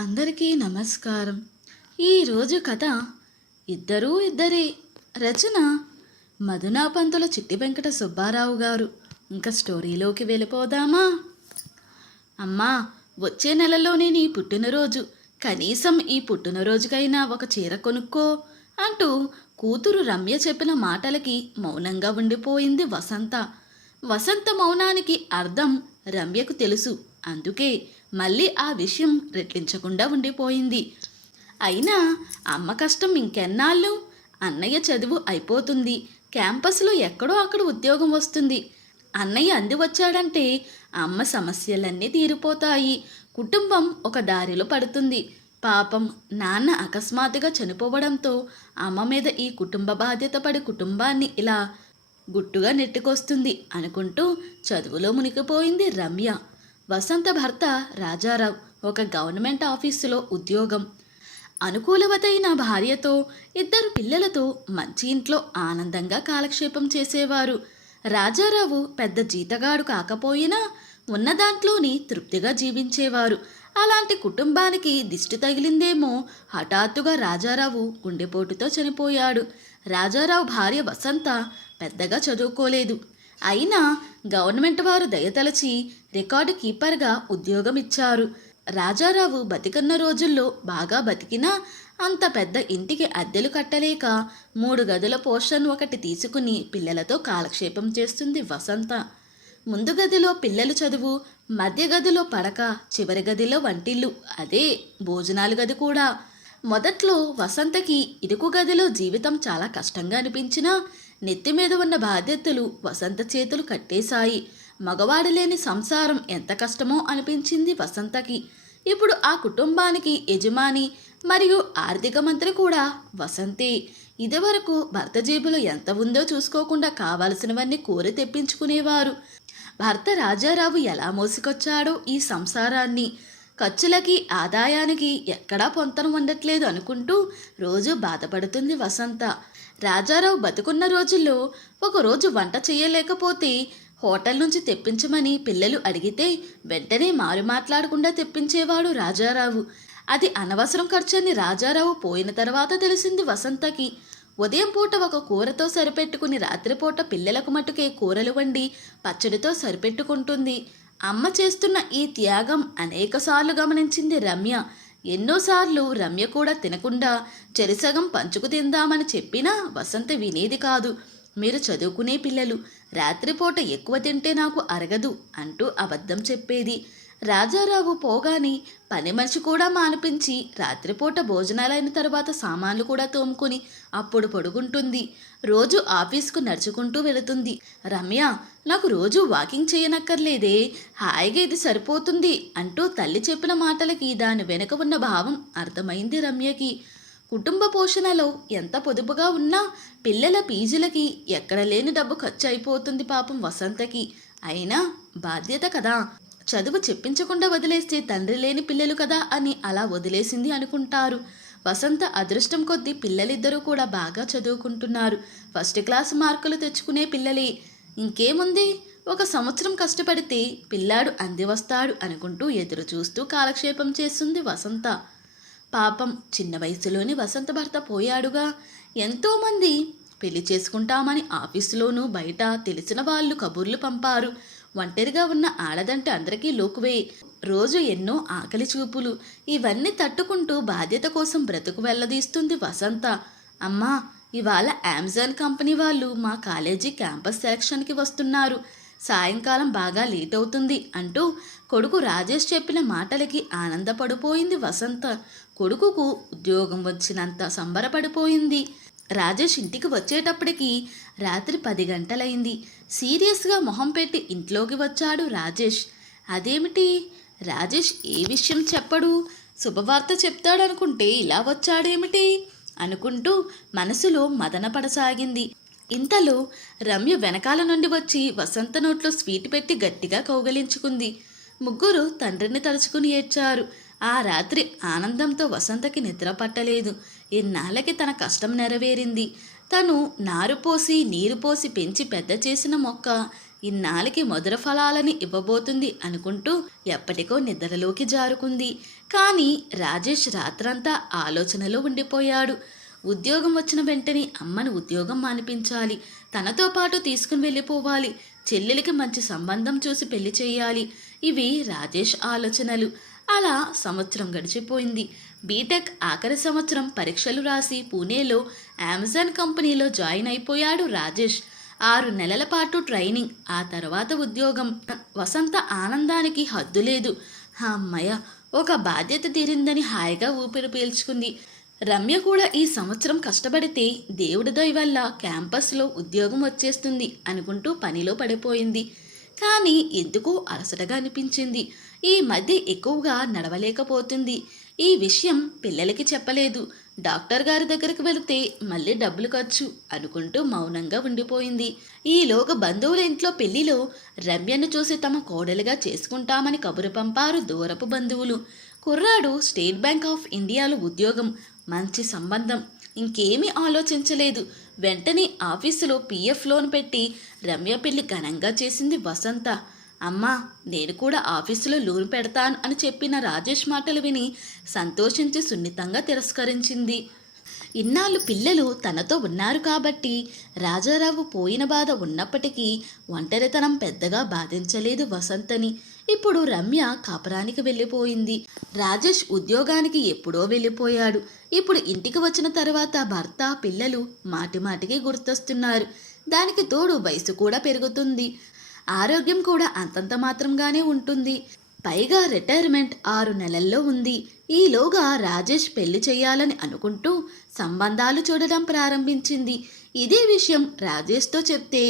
అందరికీ నమస్కారం. ఈరోజు కథ ఇద్దరూ ఇద్దరే. రచన మధునాపంతుల చిట్టి వెంకట సుబ్బారావు గారు. ఇంకా స్టోరీలోకి వెళ్ళిపోదామా? అమ్మా, వచ్చే నెలలోనే నీ పుట్టినరోజు. కనీసం ఈ పుట్టినరోజుకైనా ఒక చీర కొనుక్కో అంటూ కూతురు రమ్య చెప్పిన మాటలకి మౌనంగా ఉండిపోయింది వసంత. వసంత మౌనానికి అర్థం రమ్యకు తెలుసు. అందుకే మళ్ళీ ఆ విషయం రెట్లించకుండా ఉండిపోయింది. అయినా అమ్మ కష్టం ఇంకెన్నాళ్ళు? అన్నయ్య చదువు అయిపోతుంది, క్యాంపస్లో ఎక్కడో అక్కడ ఉద్యోగం వస్తుంది. అన్నయ్య అంది వచ్చాడంటే అమ్మ సమస్యలన్నీ తీరిపోతాయి, కుటుంబం ఒక దారిలో పడుతుంది. పాపం నాన్న అకస్మాత్తుగా చనిపోవడంతో అమ్మ మీద ఈ కుటుంబ బాధ్యత పడి కుటుంబాన్ని ఇలా గుట్టుగా నెట్టుకొస్తుంది అనుకుంటూ చదువులో మునిగిపోయింది రమ్య. వసంత భర్త రాజారావు ఒక గవర్నమెంట్ ఆఫీసులో ఉద్యోగం. అనుకూలవతైన భార్యతో ఇద్దరు పిల్లలతో మంచి ఇంట్లో ఆనందంగా కాలక్షేపం చేసేవారు. రాజారావు పెద్ద జీతగాడు కాకపోయినా ఉన్న దాంట్లోని తృప్తిగా జీవించేవారు. అలాంటి కుటుంబానికి దిష్టి తగిలిందేమో. హఠాత్తుగా రాజారావు గుండెపోటుతో చనిపోయాడు. రాజారావు భార్య వసంత పెద్దగా చదువుకోలేదు. అయినా గవర్నమెంట్ వారు దయతలచి రికార్డు కీపర్గా ఉద్యోగం ఇచ్చారు. రాజారావు బతికన్న రోజుల్లో బాగా బతికినా అంత పెద్ద ఇంటికి అద్దెలు కట్టలేక 3 గదుల పోర్షన్ ఒకటి తీసుకుని పిల్లలతో కాలక్షేపం చేస్తుంది వసంత. ముందు గదిలో పిల్లలు చదువు, మధ్య గదిలో పడక, చివరి గదిలో వంటిల్లు, అదే భోజనాలు గది కూడా. మొదట్లో వసంతకి ఇరుకు గదిలో జీవితం చాలా కష్టంగా అనిపించినా నెత్తి మీద ఉన్న బాధ్యతలు వసంత చేతులు కట్టేశాయి. మగవాడు లేని సంసారం ఎంత కష్టమో అనిపించింది వసంతకి. ఇప్పుడు ఆ కుటుంబానికి యజమాని మరియు ఆర్థిక మంత్రి కూడా వసంతే. ఇదివరకు భర్త జేబులో ఎంత ఉందో చూసుకోకుండా కావలసినవన్నీ కోరి తెప్పించుకునేవారు. భర్త రాజారావు ఎలా మోసుకొచ్చాడో ఈ సంసారాన్ని. ఖర్చులకి ఆదాయానికి ఎక్కడా పొంతన ఉండట్లేదు అనుకుంటూ రోజు బాధపడుతుంది వసంత. రాజారావు బతుకున్న రోజుల్లో ఒకరోజు వంట చేయలేకపోతే హోటల్ నుంచి తెప్పించమని పిల్లలు అడిగితే వెంటనే మారు మాట్లాడకుండా తెప్పించేవాడు రాజారావు. అది అనవసరం ఖర్చని రాజారావు పోయిన తర్వాత తెలిసింది వసంతకి. ఉదయం పూట ఒక కూరతో సరిపెట్టుకుని రాత్రిపూట పిల్లలకు మటుకే కూరలు వండి పచ్చడితో సరిపెట్టుకుంటుంది. అమ్మ చేస్తున్న ఈ త్యాగం అనేకసార్లు గమనించింది రమ్య. ఎన్నోసార్లు రమ్య కూడా తినకుండా చెరిసగం పంచుకు తిందామని చెప్పినా వసంత వినేది కాదు. మీరు చదువుకునే పిల్లలు, రాత్రిపూట ఎక్కువ తింటే నాకు అరగదు అంటూ అబద్ధం చెప్పేది. రాజారావు పోగాని పని మనిషి కూడా మానిపించి రాత్రిపూట భోజనాలైన తర్వాత సామాన్లు కూడా తోముకొని అప్పుడు పడుకుంటుంది. రోజు ఆఫీస్కు నడుచుకుంటూ వెళుతుంది. రమ్య, నాకు రోజు వాకింగ్ చేయనక్కర్లేదే, హాయిగా ఇది సరిపోతుంది అంటూ తల్లి చెప్పిన మాటలకి దాని వెనుక ఉన్న భావం అర్థమైంది రమ్యకి. కుటుంబ పోషణలో ఎంత పొదుపుగా ఉన్నా పిల్లల ఫీజులకి ఎక్కడ లేని డబ్బు ఖర్చు అయిపోతుంది పాపం వసంతకి. అయినా బాధ్యత కదా, చదువు చెప్పించకుండా వదిలేస్తే తండ్రి లేని పిల్లలు కదా అని అలా వదిలేసింది అనుకుంటారు. వసంత అదృష్టం కొద్దీ పిల్లలిద్దరూ కూడా బాగా చదువుకుంటున్నారు. ఫస్ట్ క్లాస్ మార్కులు తెచ్చుకునే పిల్లలే. ఇంకేముంది, 1 సంవత్సరం కష్టపడితే పిల్లాడు అంది వస్తాడు అనుకుంటూ ఎదురు చూస్తూ కాలక్షేపం చేస్తుంది వసంత. పాపం చిన్న వయసులోని వసంత భర్త పోయాడుగా. ఎంతోమంది పెళ్లి చేసుకుంటామని ఆఫీసులోనూ బయట తెలిసిన వాళ్ళు కబుర్లు పంపారు. ఒంటరిగా ఉన్న ఆడదంటే అందరికీ లోకువే. రోజు ఎన్నో ఆకలి చూపులు, ఇవన్నీ తట్టుకుంటూ బాధ్యత కోసం బ్రతుకు వెళ్లదీస్తుంది వసంత. అమ్మా, ఇవాళ అమెజాన్ కంపెనీ వాళ్ళు మా కాలేజీ క్యాంపస్ సెలక్షన్కి వస్తున్నారు, సాయంకాలం బాగా లేట్ అవుతుంది అంటూ కొడుకు రాజేష్ చెప్పిన మాటలకి ఆనందపడిపోయింది వసంత. కొడుకుకు ఉద్యోగం వచ్చినంత సంబరపడిపోయింది. రాజేష్ ఇంటికి వచ్చేటప్పటికి రాత్రి 10 గంటలైంది. సీరియస్గా మొహం పెట్టి ఇంట్లోకి వచ్చాడు రాజేష్. అదేమిటి, రాజేష్ ఏ విషయం చెప్పడు, శుభవార్త చెప్తాడనుకుంటే ఇలా వచ్చాడేమిటి అనుకుంటూ మనసులో మదనపడసాగింది. ఇంతలో రమ్య వెనకాల నుండి వచ్చి వసంత నోట్లో స్వీట్ పెట్టి గట్టిగా కౌగలించుకుంది. ముగ్గురు తండ్రిని తలుచుకుని ఏడ్చారు. ఆ రాత్రి ఆనందంతో వసంతకి నిద్ర పట్టలేదు. ఇన్నాళ్ళకి తన కష్టం నెరవేరింది. తను నారు పోసి నీరు పోసి పెంచి పెద్ద చేసిన మొక్క ఇన్నాళ్ళకి మధుర ఫలాలని ఇవ్వబోతుంది అనుకుంటూ ఎప్పటికో నిద్రలోకి జారుకుంది. కానీ రాజేష్ రాత్రంతా ఆలోచనలో ఉండిపోయాడు. ఉద్యోగం వచ్చిన వెంటనే అమ్మను ఉద్యోగం మానిపించాలి, తనతో పాటు తీసుకుని వెళ్ళిపోవాలి, చెల్లెలికి మంచి సంబంధం చూసి పెళ్లి చేయాలి. ఇవి రాజేష్ ఆలోచనలు. అలా సంవత్సరం గడిచిపోయింది. బీటెక్ ఆఖరి సంవత్సరం పరీక్షలు రాసి పూణేలో అమెజాన్ కంపెనీలో జాయిన్ అయిపోయాడు రాజేష్. 6 నెలల పాటు ట్రైనింగ్, ఆ తర్వాత ఉద్యోగం. వసంత ఆనందానికి హద్దు లేదు. అమ్మయ్య, ఒక బాధ్యత తీరిందని హాయిగా ఊపిరి పీల్చుకుంది. రమ్య కూడా ఈ సంవత్సరం కష్టపడితే దేవుడి దయ వల్ల క్యాంపస్లో ఉద్యోగం వచ్చేస్తుంది అనుకుంటూ పనిలో పడిపోయింది. కానీ ఎందుకో అలసటగా అనిపించింది. ఈ మధ్య ఎక్కువగా నడవలేకపోతుంది. ఈ విషయం పిల్లలకి చెప్పలేదు. డాక్టర్ గారి దగ్గరికి వెళితే మళ్ళీ డబ్బులు ఖర్చు అనుకుంటూ మౌనంగా ఉండిపోయింది. ఈలోగా బంధువుల ఇంట్లో పెళ్లిలో రమ్యను చూసి తమ కోడలుగా చేసుకుంటామని కబురు పంపారు దూరపు బంధువులు. కుర్రాడు స్టేట్ బ్యాంక్ ఆఫ్ ఇండియాలో ఉద్యోగం, మంచి సంబంధం. ఇంకేమీ ఆలోచించలేదు. వెంటనే ఆఫీసులో పిఎఫ్ లోన్ పెట్టి రమ్య పెళ్లి ఘనంగా చేసింది వసంత. అమ్మా, నేను కూడా ఆఫీసులో లోన్ పెడతాను అని చెప్పిన రాజేష్ మాటలు విని సంతోషించి సున్నితంగా తిరస్కరించింది. ఇన్నాళ్ళు పిల్లలు తనతో ఉన్నారు కాబట్టి రాజారావు పోయిన బాధ ఉన్నప్పటికీ ఒంటరితనం పెద్దగా బాధించలేదు వసంతని. ఇప్పుడు రమ్య కాపురానికి వెళ్ళిపోయింది. రాజేష్ ఉద్యోగానికి ఎప్పుడో వెళ్ళిపోయాడు. ఇప్పుడు ఇంటికి వచ్చిన తర్వాత భర్త, పిల్లలు మాటిమాటికి గుర్తొస్తున్నారు. దానికి తోడు వయసు కూడా పెరుగుతుంది. ఆరోగ్యం కూడా అంతంత మాత్రంగానే ఉంటుంది. పైగా రిటైర్మెంట్ 6 నెలల్లో ఉంది. ఈలోగా రాజేష్ పెళ్లి చేయాలని అనుకుంటూ సంబంధాలు చూడడం ప్రారంభించింది. ఇదే విషయం రాజేష్తో చెప్తే,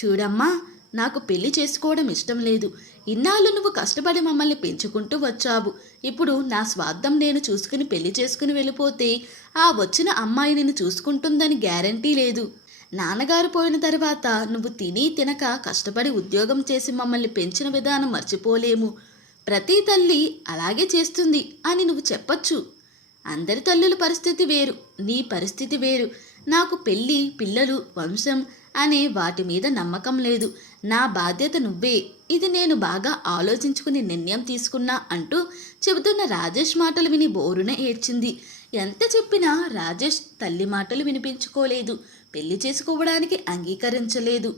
చూడమ్మా, నాకు పెళ్లి చేసుకోవడం ఇష్టం లేదు. ఇన్నాళ్ళు నువ్వు కష్టపడి మమ్మల్ని పెంచుకుంటూ వచ్చావు. ఇప్పుడు నా స్వార్థం నేను చూసుకుని పెళ్లి చేసుకుని వెళ్ళిపోతే ఆ వచ్చిన అమ్మాయి నిన్ను చూసుకుంటుందని గ్యారంటీ లేదు. నాన్నగారు పోయిన తర్వాత నువ్వు తిని తినక కష్టపడి ఉద్యోగం చేసి మమ్మల్ని పెంచిన విధానం మర్చిపోలేము. ప్రతి తల్లి అలాగే చేస్తుంది అని నువ్వు చెప్పచ్చు. అందరి తల్లుల పరిస్థితి వేరు, నీ పరిస్థితి వేరు. నాకు పెళ్ళి, పిల్లలు, వంశం అనే వాటి మీద నమ్మకం లేదు. నా బాధ్యత నువ్వే. ఇది నేను బాగా ఆలోచించుకుని నిర్ణయం తీసుకున్నా అంటూ చెబుతున్న రాజేష్ మాటలు విని బోరున ఏడ్చింది. ఎంత చెప్పినా రాజేష్ తల్లి మాటలు వినిపించుకోలేదు. పెళ్లి చేసుకోవడానికి అంగీకరించలేదు.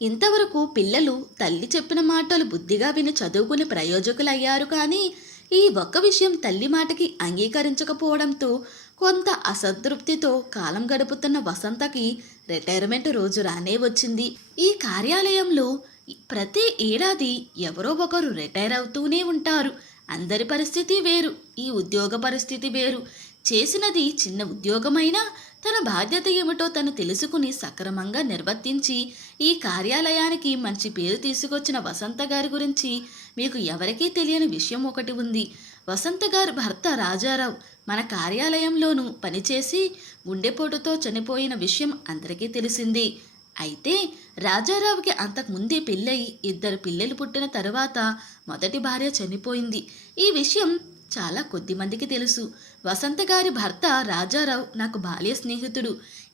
ఇంతవరకు పిల్లలు తల్లి చెప్పిన మాటలు బుద్ధిగా విని చదువుకుని ప్రయోజకులయ్యారు. కానీ ఈ ఒక్క విషయం తల్లి మాటకి అంగీకరించకపోవడంతో కొంత అసంతృప్తితో కాలం గడుపుతున్న వసంతకి రిటైర్మెంట్ రోజు రానే వచ్చింది. ఈ కార్యాలయంలో ప్రతి ఏడాది ఎవరో ఒకరు రిటైర్ అవుతూనే ఉంటారు. అందరి పరిస్థితి వేరు, ఈ ఉద్యోగ పరిస్థితి వేరు. చేసినది చిన్న ఉద్యోగమైనా తన బాధ్యత ఏమిటో తను తెలుసుకుని సక్రమంగా నిర్వర్తించి ఈ కార్యాలయానికి మంచి పేరు తీసుకొచ్చిన వసంత గారి గురించి మీకు ఎవరికీ తెలియని విషయం ఒకటి ఉంది. వసంత గారి భర్త రాజారావు మన కార్యాలయంలోనూ పనిచేసి గుండెపోటుతో చనిపోయిన విషయం అందరికీ తెలిసింది. అయితే రాజారావుకి అంతకుముందే పెళ్ళయి 2 పిల్లలు పుట్టిన తరువాత మొదటి భార్య చనిపోయింది. ఈ విషయం చాలా కొద్ది మందికి తెలుసు. వసంత గారి భర్త రాజారావు నాకు బాల్య స్నేహితుడు.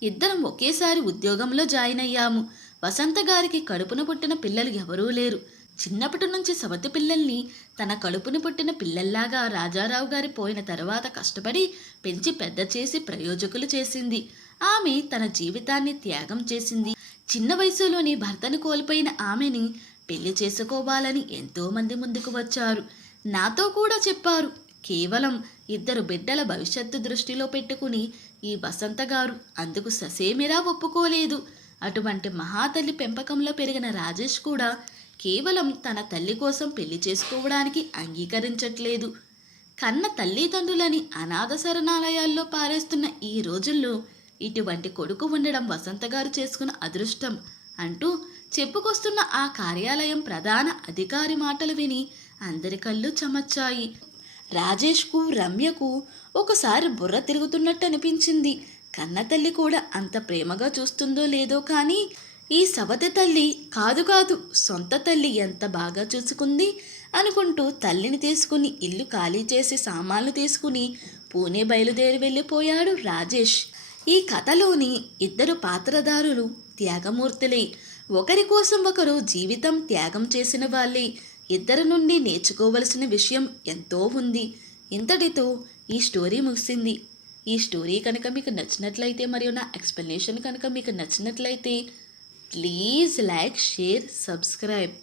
ఇద్దరం ఒకేసారి ఉద్యోగంలో జాయిన్ అయ్యాము. వసంత గారికి కడుపున పుట్టిన పిల్లలు ఎవరూ లేరు. చిన్నప్పటి నుంచి సవతి పిల్లల్ని తన కడుపున పుట్టిన పిల్లల్లాగా రాజారావు గారి పోయిన తర్వాత కష్టపడి పెంచి పెద్ద చేసి ప్రయోజకులు చేసింది. ఆమె తన జీవితాన్ని త్యాగం చేసింది. చిన్న వయసులోని భర్తను కోల్పోయిన ఆమెని పెళ్లి చేసుకోవాలని ఎంతోమంది ముందుకు వచ్చారు. నాతో కూడా చెప్పారు. కేవలం 2 బిడ్డల భవిష్యత్తు దృష్టిలో పెట్టుకుని ఈ వసంత గారు అందుకు ససేమిరా ఒప్పుకోలేదు. అటువంటి మహాతల్లి పెంపకంలో పెరిగిన రాజేష్ కూడా కేవలం తన తల్లి కోసం పెళ్లి చేసుకోవడానికి అంగీకరించట్లేదు. కన్న తల్లిదండ్రులని అనాథ శరణాలయాల్లో పారేస్తున్న ఈ రోజుల్లో ఇటువంటి కొడుకు ఉండడం వసంత గారు చేసుకున్న అదృష్టం అంటూ చెప్పుకొస్తున్న ఆ కార్యాలయం ప్రధాన అధికారి మాటలు విని అందరి కళ్ళు చెమర్చాయి. రాజేష్కు, రమ్యకు ఒకసారి బుర్ర తిరుగుతున్నట్టు అనిపించింది. కన్న తల్లి కూడా అంత ప్రేమగా చూస్తుందో లేదో కానీ ఈ సవతి తల్లి కాదు సొంత తల్లి ఎంత బాగా చూసుకుంది అనుకుంటూ తల్లిని తీసుకుని ఇల్లు ఖాళీ చేసి సామాన్లు తీసుకుని పూణే బయలుదేరి వెళ్ళిపోయాడు రాజేష్. ఈ కథలోని 2 పాత్రధారులు త్యాగమూర్తులే. ఒకరి కోసం ఒకరు జీవితం త్యాగం చేసిన వాళ్ళే. 2 నుండి నేర్చుకోవలసిన విషయం ఎంతో ఉంది. ఇంతటితో ఈ స్టోరీ ముగిసింది. ఈ స్టోరీ కనుక మీకు నచ్చినట్లయితే మరియు నా ఎక్స్ప్లెనేషన్ కనుక మీకు నచ్చినట్లయితే ప్లీజ్ లైక్, షేర్, సబ్స్క్రైబ్.